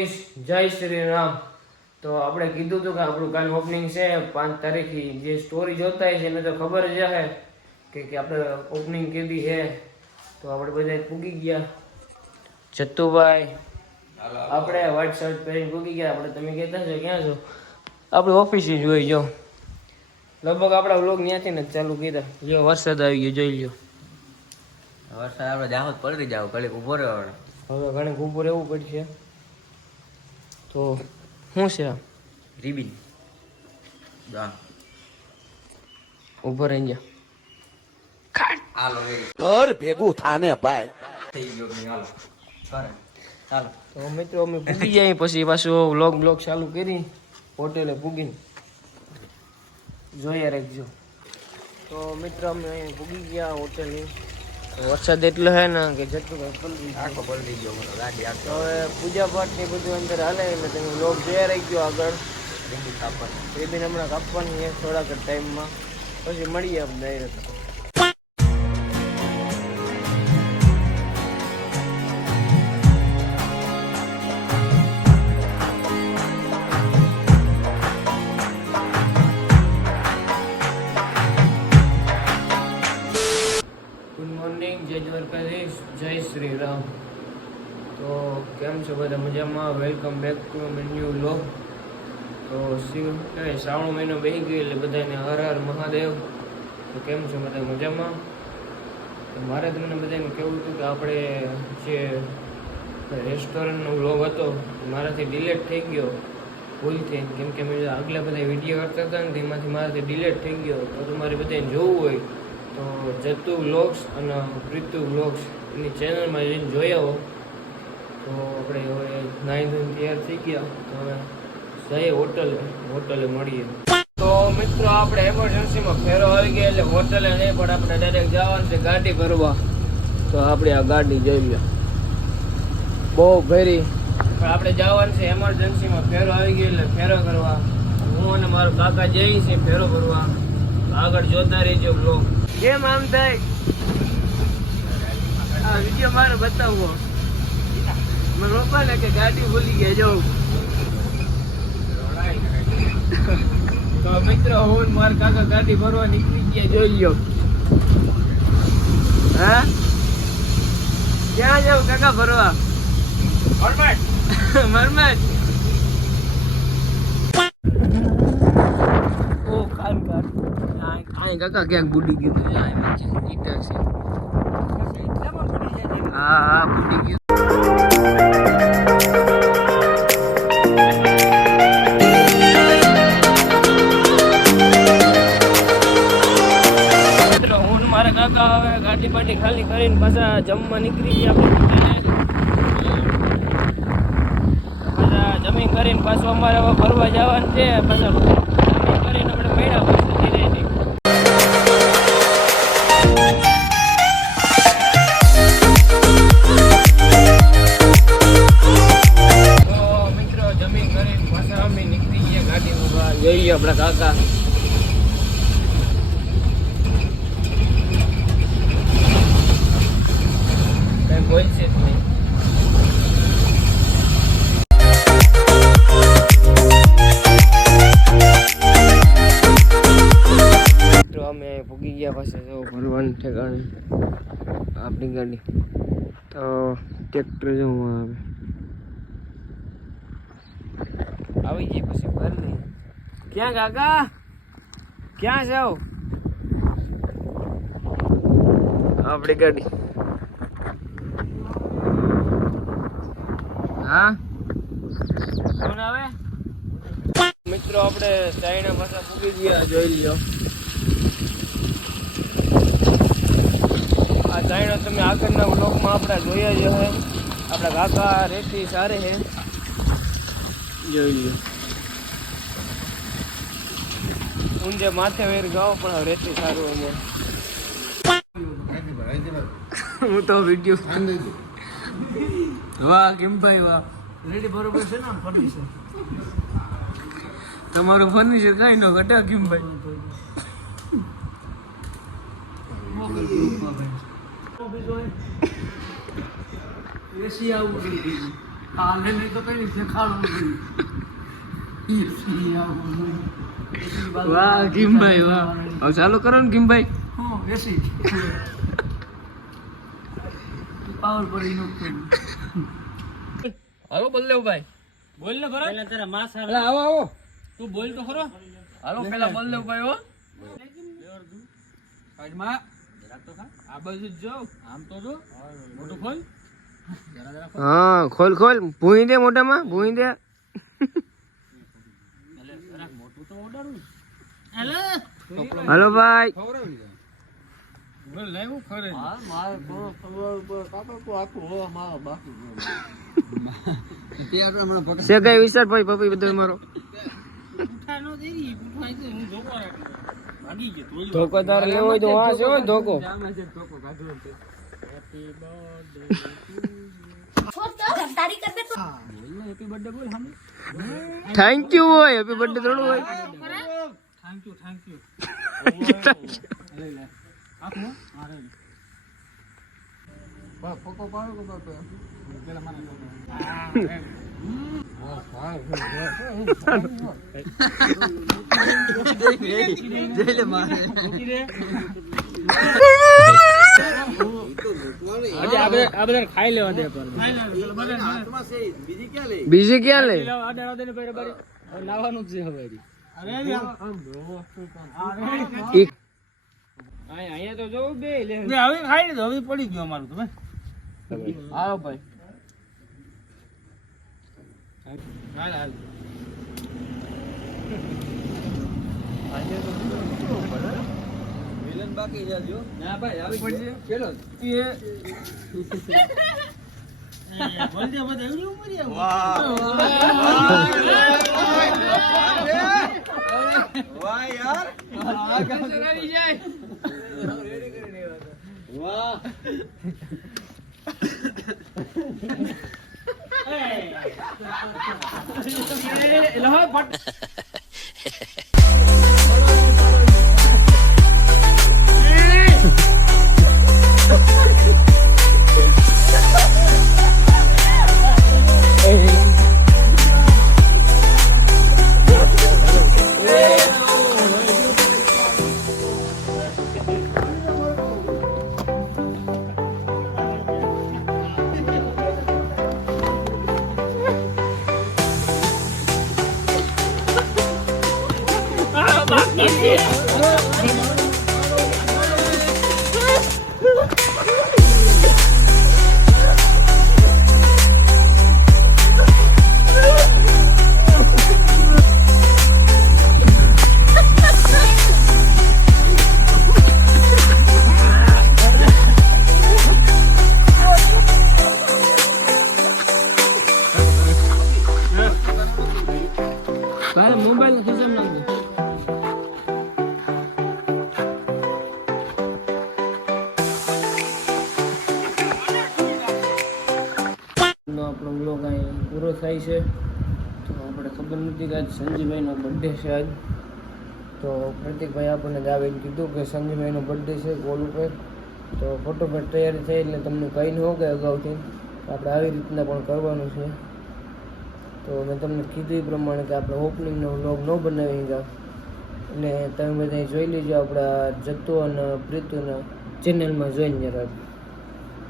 દ્વારકાધીશ, જય શ્રી રામ. તો આપણે કીધું હતું કે આપણું કાલ ઓપનિંગ છે 5 તારીખે. જે સ્ટોરી જોતા છે એને તો ખબર જ હશે કે આપણે ઓપનિંગ કેદી છે. તો આપણે બધા પૂગી ગયા. જત્તુભાઈ આપણે વ્હાઈટ શર્ટ પહેરીને પૂગી ગયા. આપણે તમે કહેતા છો ક્યાં છો? આપણે ઓફિસે જોઈ જો લગભગ આપણા વ્લોગ ત્યાંથી ને ચાલુ કીધા. જો વરસાદ આવી ગયો, જોઈ લ્યો. વરસાદ આપણે જાહો પલટી જાવ ઘડીક ઊભો રહ્યો. હવે ઘણી ઊભું રહેવું પડશે. તો શું છે આ રીબિન ઊભો રહી ગયા. હાલો ઘર ભેગું થાને ભાઈ થઈ ગયો નહીં હાલો કરે ચાલો. તો મિત્રો અમે પૂગી જાય પછી પાછું વ્લોગ ચાલુ કરી હોટેલે પૂગીને જોઈએ રાખજો. તો મિત્રો અમે અહીં પૂગી ગયા હોટેલે. વરસાદ એટલો હે ને કે જતું આખો પલટી ગયો મને ગાડી આખો. તો હવે પૂજા પાઠ ને બધું અંદર હાલે એટલે તમે વ્લોગ જોયા રાખજો આગળ. રીબિન કાપવાની રીબીન હમણાં કાપવાની છે થોડાક ટાઈમમાં, પછી મળીએ આપણે ડાયરેક્ટ. ગુડ મોર્નિંગ, જય દ્વારકાધીશ, જય શ્રી રામ. તો કેમ છો બધા? મજામાં? Welcome back to new vlog. તો શું કહેવાય, શ્રાવણ મહિનો બેસી ગયો એટલે બધાને હર હર મહાદેવ. તો કેમ છો બધા? મજામાં? તો મારે તમને બધાને કહેવું હતું કે આપણે જે રેસ્ટોરન્ટનો વ્લોગ હતો મારાથી ડિલેટ થઈ ગયો ભૂલથી, કેમ કે મેં આગલા બધા વિડીયો કરતા હતા ને તેમાંથી મારાથી ડિલેટ થઈ ગયો. તો તમારે બધાને જોવું હોય તો જતુ વ્લોગ્સ અને પ્રીતુ વ્લોગ્સ એની ચેનલમાં જઈને જોઈ આવો. તો આપણે હવે નાઈ ધોઈને તૈયાર થઈ ગયા. તો હવે જઈએ હોટલે મળીએ. તો મિત્રો આપણે એમરજન્સીમાં ફેરો આવી ગયા એટલે હોટલે નહીં પણ આપણે ડાયરેક્ટ જવાનું છે ગાડી ભરવા. તો આપણે આ ગાડી જોઈ લો બહુ ભરી, પણ આપણે જવાનું છે એમરજન્સીમાં. ફેરો આવી ગયો એટલે ફેરો કરવા હું અને મારો કાકા જઈએ છીએ ફેરો ભરવા. આગળ જોતા રહીજો બ્લોગ. કેમ આમ થાય આ વિડીયો મારે બતાવવો. મને પપ્પા ને કે ગાડી ભૂલી ગયા જવું. તો મિત્રો હું મારા કાકા ગાડી ભરવા નીકળી ગયા, જોઈ લ્યો. હા ક્યાં જાવ કાકા ભરવા? મરમટ ઓ કાન કાકા ક્યાંક બુડી ગયું ઈટા છે. હા બુડી ગયું. હું મારા કાકા હવે ગાડી બાટી ખાલી કરીને પાછા જમવા નીકળી ગયા. પાછા જમીન કરીને પાછું અમારે હવે ફરવા જવાનું છે. પાછા જમીન કરીને આપણે મેળા પાછા ધીરે ધીરે. તો મિત્રો જમીન કરીને પાછા અમે નીકળી ગયા ગાડી મૂકવા. જોઈએ આપણા કાકા. કઈ બોલશે જ નહીં. અમે પૂગી ગયા પાછા જો ભરવાનું ઠેકાણે આપણી ગાડી. તો ટ્રેક્ટર જોવા આવી ગઈ પછી ભર નહીં. ક્યાં કાકા ક્યાં જાઓ? આપણી ગાડી. હા કોણ આવે? મિત્રો આપણે ચાઈના પાછા પૂગી ગયા, જોઈ લ્યો. આ ચાઈનો તમે આગળના બ્લોકમાં આપણા જોયા જ હશે. આપણા કાકા રેતી સારે છે, જોઈ લ્યો. ઊંધે માથે વેર ગાવ પણ રેતી સારું અમે. હું તો વિડીયો વાહ કેમ ભાઈ વાહ. રેડી બરોબર છે ને ફર્નિચર? તમારું ફર્નિચર કાંઈ ન ઘટા કેમ ભાઈ? એસી આવું હાલે નહીં તો કઈ દેખાડવું વાહ કિમભાઈ વાહ. હવે ચાલુ કરો ને કિમભાઈ. હું એસી પાવર પડી નું હાલો બલદેવભાઈ. બોલ ને ભરત પેલા તારા માં સારા અલા, આવો આવો. તું બોલ તો ખરો હાલો પેલા બલદેવભાઈ હો. આજમાં જરાક તો ખા આ બાજુ જ જો આમ તો જો મોટું ખોલ હા ખોલ ખોલ ભૂઈ દે મોઢામાં ભૂઈ દે. જરાક મોટું તો ઓર્ડર હેલો હાલો ભાઈ. બોલ લેવું ખરે હા મારે થોડો ખબર કાકા કો આખું હો મારો બાકી તે આટલો મને પકડ છે કઈ વિચાર ભાઈ પપ્પી બધું મારો. ઉઠા નો દેરી ઉઠા તો હું ધોકો રાખું ભાગી ગયો તોય ધોકો તારે લેવો હોય તો વાં છે હો ધોકો. જામે છે ધોકો કાઢ્યો છે હેપી બર્થડે હેપી બર્થડે બોલ હમ થેન્ક યુ હોય હેપી બર્થડે થોડું હોય. થેન્ક યુ લે લે આખો મારે પકો પાડો કો બાપે પેલા મને જઈ લે મારે આ બધા ખાઈ લેવા દે પર હાથમાં છે બીજી ક્યાં લે બીજી ક્યાં લે. લાવવાનું જ છે હવે ઈ- અહીંયા તો જોઉં બે લે. હવે ખાઈ લીધું હવે પડી ગયું અમારું તમે આવો ભાઈ. હાલ હાલ વિલન બાકી છે જો ના ભાઈ આવી પડશે ચલો બોલજે બધા એવડી ઉમરી વાહ યાર આવી જાય. વાહ મોબાઈલ ખિસ્સામાં નાખ દે. આપણો બ્લોગ અહીં પૂરો થાય છે. તો આપણે ખબર નથી કે આજ સંજીભાઈનો બર્થડે છે આજ. તો પ્રતિકભાઈ આપણને જ આવીને કીધું કે સંજીભાઈનો બર્થડે છે કોલ ઉપર. તો ફોટોફોટ તૈયારી થઈ એટલે તમને કહી ન કે અગાઉથી આપણે આવી રીતના પણ કરવાનું છે. તો મેં તમને કીધું એ પ્રમાણે કે આપણે ઓપનિંગનો વ્લોગ ન બનાવી ગયા એટલે તમે બધા જોઈ લેજો આપણા જત્તુ અને પ્રીતુના ચેનલમાં જોઈને જરાક.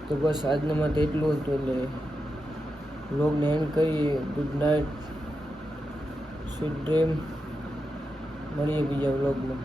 તો બસ આજના માટે એટલું હતું. એટલે વ્લોગને એન્ડ કરીએ. Good night, sweet dream. મળીએ બીજા વ્લોગમાં.